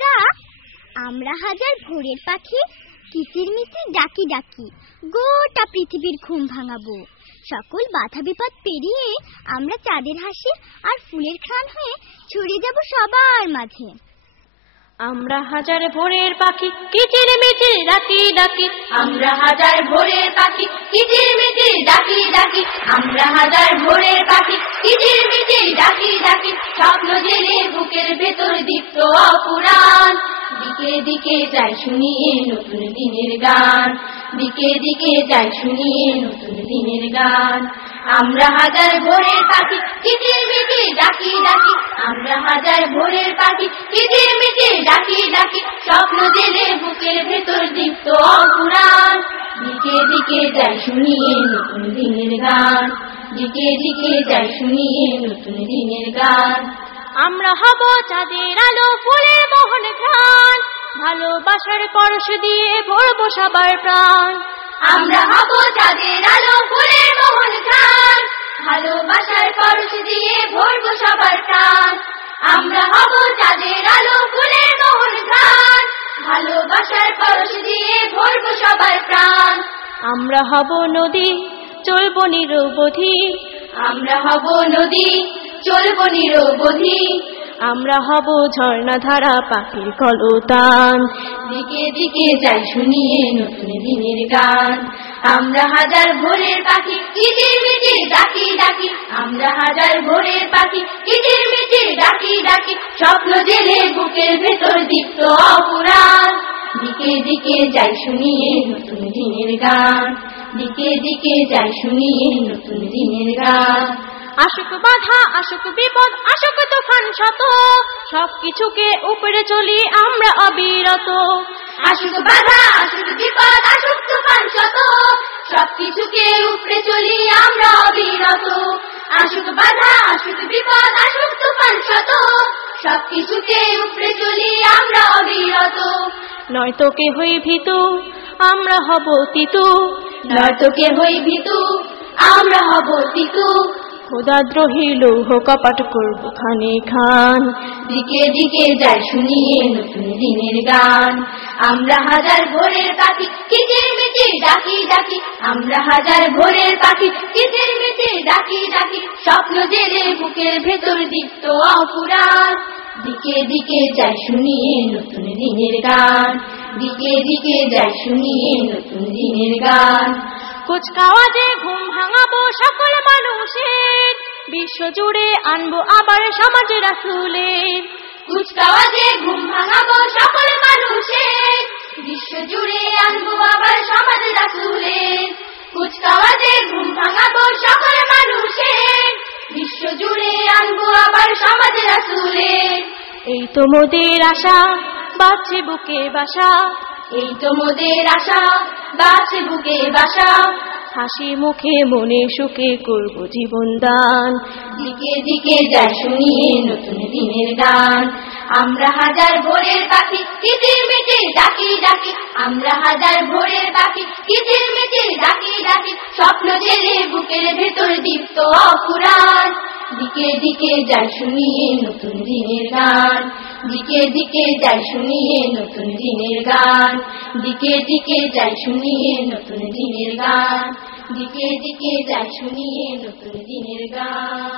আমরা আমরা হাজার ভোরের পাখি, কিচিরমিচির ডাকি ডাকি গোটা পৃথিবীর ঘুম ভাঙাবো। সকল বাধা বিপদ পেরিয়ে আমরা চাঁদের হাসি আর ফুলের ঘ্রাণ হয়ে ছড়িয়ে যাব সবার মাঝে। আমরা হাজার ভোরের পাখি, কিচিরমিচির ডাকি ডাকি। আমরা হাজার ভোরের পাখি, কিচিরমিচির ডাকি ডাকি। আমরা হাজার ভোরের পাখি, কিচিরমিচির ডাকি ডাকি। স্বপ্ন জেলে বুকের ভেতর দীপ্ত অপুরাণ, দিকে দিকে যাই শুনিয়ে নতুন দিনের গান। দিকে দিকে যাই শুনিয়ে নতুন দিনের গান। আমরা হাজার ভোরের পাখি, কিচিরমিচির ডাকি ডাকি। আমরা হাজার ভোরের পাখি, কিচিরমিচির ডাকি ডাকি। স্বপ্ন জেলে বুকের ভেতর দীপ্ত অপুরাণ, দিকে দিকে যাই শুনিয়ে নতুন দিনের গান। দিকে দিকে যাই শুনিয়ে নতুন দিনের গান। আমরা হব চাঁদের আলো, ফুলের মোহন ঘ্রাণ, ভালোবাসার পরশ দিয়ে ভরবো সবার প্রাণ। আমরা হব চাঁদের আলো, ফুলের মোহন ঘ্রাণ, ভালোবাসার পরশ দিয়ে ভরবো সবার প্রাণ। আমরা হব চাঁদের আলো, ফুলের মোহন ঘ্রাণ, ভালোবাসার পরশ দিয়ে ভরবো সবার প্রাণ। আমরা হব নদী, চলবো নিরবধি। আমরা হব নদী, চলবো নিরবধি। আমরা হব ঝর্ণা ধারা, পাখির কলতান, দিকে দিকে যাই শুনিয়ে নতুন দিনের গান। আমরা হাজার ভোরের পাখি, কিচিরমিচির ডাকি ডাকি। আমরা হাজার ভোরের পাখি, কিচিরমিচির ডাকি ডাকি। স্বপ্ন জেলে বুকের ভেতর দীপ্ত অপুরাণ, দিকে দিকে যাই শুনিয়ে নতুন দিনের গান। দিকে দিকে যাই শুনিয়ে নতুন দিনের গান। আসুক বাধা, আসুক বিপদ, আসুক তুফান শত, সবকিছুকে উপরে চলি আমরা অবিরত। আসুক বাধা, আসুক বিপদ, আসুক তুফান শত, সবকিছুকে উপরে চলি আমরা অবিরত। আসুক বাধা, আসুক বিপদ, আসুক তুফান শত, সবকিছুকে উপরে চলি আমরা অবিরত। নয়তো কে হই ভীতু, আমরা হব তিতু। নয়তো কে হই ভীতু, আমরা হব তিতু। খোদাদ্রোহী লৌহ কপাট করব খানে খান, দিকে দিকে যাই শুনিয়ে নতুন দিনের গান। আমরা হাজার ভোরের পাখি, কিচিরমিচির ডাকি ডাকি। আমরা হাজার ভোরের পাখি, কিচিরমিচির ডাকি ডাকি। স্বপ্ন জেলে বুকের ভেতর দীপ্ত অপুরাণ, দিকে দিকে যাই শুনিয়ে নতুন দিনের গান। দিকে দিকে যাই শুনিয়ে নতুন দিনের গান। কুচকাওয়াজে ঘুম ভাঙাবো সকল মানুষের, বিশ্ব জুড়ে আনবো আবার সমাজ রাসূলের। কুচকাওয়াজে ঘুম ভাঙাবো সকল মানুষের, বিশ্ব জুড়ে আনবো আবার সমাজ রাসূলের। কুচকাওয়াজে ঘুম ভাঙাবো সকল মানুষের, বিশ্ব জুড়ে আনবো আবার সমাজ রাসূলের। এই তো মোদের আশা, বাঁচে বুকে বাসা। এই তো মোদের আশা, বাঁচে বুকে বাসা। হাসি মুখে মনে সুখে করব জীবন দান, দিকে দিকে যাই শুনিয়ে নতুন দিনের গান। আমরা হাজার ভোরের পাখি, কিচিরমিচির ডাকি ডাকি। আমরা হাজার ভোরের পাখি, কিচিরমিচির ডাকি ডাকি। স্বপ্ন জেলে বুকের ভেতর দীপ্ত অপুরাণ, দিকে দিকে যাই শুনিয়ে নতুন দিনের গান। দিকে দিকে যাই শুনিয়ে নতুন দিনের গান। দিকে দিকে যাই শুনিয়ে নতুন দিনের গান। দিকে দিকে যাই শুনিয়ে নতুন দিনের গান।